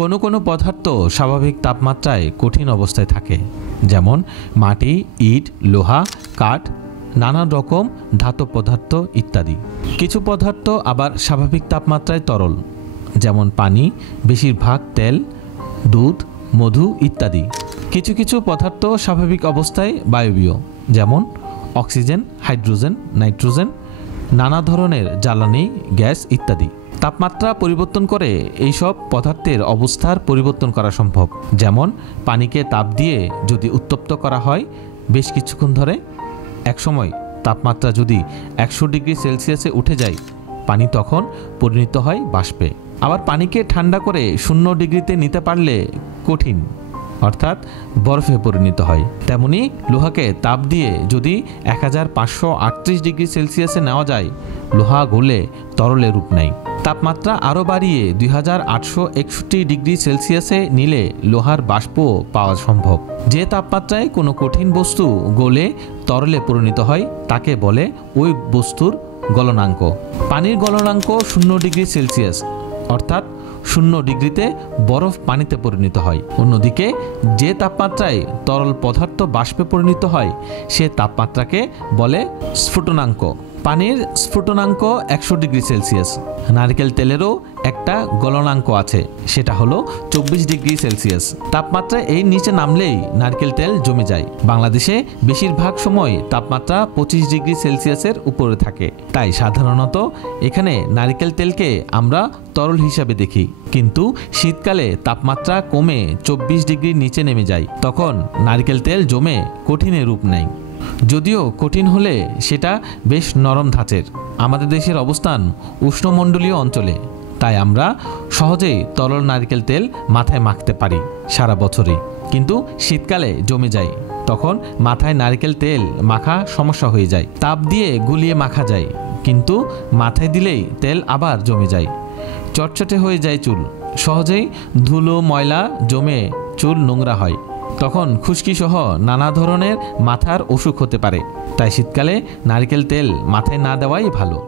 কোনো কোনো পদার্থ স্বাভাবিক তাপমাত্রায় কঠিন অবস্থায় থাকে, যেমন মাটি, ইট, লোহা, কাঠ, নানান রকম ধাতব পদার্থ ইত্যাদি। কিছু পদার্থ আবার স্বাভাবিক তাপমাত্রায় তরল, যেমন পানি, বেশিরভাগ তেল, দুধ, মধু ইত্যাদি। কিছু কিছু পদার্থ স্বাভাবিক অবস্থায় বায়বীয়, যেমন অক্সিজেন, হাইড্রোজেন, নাইট্রোজেন, নানা ধরনের জ্বালানি গ্যাস ইত্যাদি। তাপমাত্রা পরিবর্তন করে এইসব পদার্থের অবস্থার পরিবর্তন করা সম্ভব। যেমন পানিকে তাপ দিয়ে যদি উত্তপ্ত করা হয় বেশ কিছুক্ষণ ধরে, একসময় তাপমাত্রা যদি 100 ডিগ্রি সেলসিয়াসে উঠে যায়, পানি তখন পরিণত হয় বাষ্পে। আবার পানিকে ঠান্ডা করে 0 ডিগ্রিতে নিতে পারলে কঠিন, অর্থাৎ বরফে পরিণত হয়। তেমনি লোহাকে তাপ দিয়ে যদি 1538 ডিগ্রি সেলসিয়াসে নেওয়া যায়, লোহা গলে তরলে রূপ নেয়। তাপমাত্রা আরও বাড়িয়ে 2861 ডিগ্রি সেলসিয়াসে নিলে লোহার বাষ্প পাওয়া সম্ভব। যে তাপমাত্রায় কোনো কঠিন বস্তু গলে তরলে পরিণত হয় তাকে বলে ওই বস্তুর গলনাঙ্ক। পানির গলনাঙ্ক 0 ডিগ্রি সেলসিয়াস, অর্থাৎ 0 ডিগ্রিতে বরফ পানিতে পরিণত হয়। অন্যদিকে যে তাপমাত্রায় তরল পদার্থ বাষ্পে পরিণত হয় সে তাপমাত্রাকে বলে স্ফুটনাঙ্ক। পানির স্ফুটনাঙ্ক 100 ডিগ্রি সেলসিয়াস। নারকেল তেলেরও একটা গলনাঙ্ক আছে, সেটা হলো 24 ডিগ্রি সেলসিয়াস। তাপমাত্রা এই নিচে নামলেই নারকেল তেল জমে যায়। বাংলাদেশে বেশিরভাগ সময় তাপমাত্রা 25 ডিগ্রি সেলসিয়াসের উপরে থাকে, তাই সাধারণত এখানে নারকেল তেলকে আমরা তরল হিসাবে দেখি। কিন্তু শীতকালে তাপমাত্রা কমে 24 ডিগ্রির নিচে নেমে যায়, তখন নারকেল তেল জমে কঠিনে রূপ নেয়। যদিও কঠিন হলে সেটা বেশ নরম ধাঁচের। আমাদের দেশের অবস্থান উষ্ণমণ্ডলীয় অঞ্চলে, তাই আমরা সহজেই তরল নারকেল তেল মাথায় মাখতে পারি সারা বছরই। কিন্তু শীতকালে জমে যায়, তখন মাথায় নারকেল তেল মাখা সমস্যা হয়ে যায়। তাপ দিয়ে গুলিয়ে মাখা যায়, কিন্তু মাথায় দিলেই তেল আবার জমে যায়, চটচটে হয়ে যায় চুল। সহজেই ধুলো ময়লা জমে চুল নোংরা হয়, তখন খুশকি সহ নানা ধরনের মাথার অসুখ হতে পারে। তাই শীতকালে নারকেল তেল মাথায় না দেওয়াই ভালো।